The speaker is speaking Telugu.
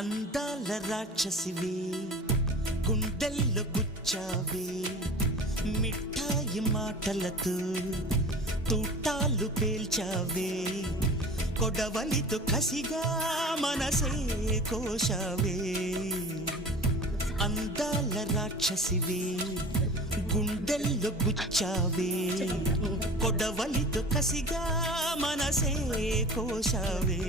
అందాల రాక్షసివే గుండెల్లో గుచ్చావే మిఠాయి మాటలతో తూటాలు పేల్చావే కొడవలితో కసిగా మనసే కోశావే అందాల రాక్షసివే గుండెల్లో గుచ్చావే కొడవలితో కసిగా మనసే కోశావే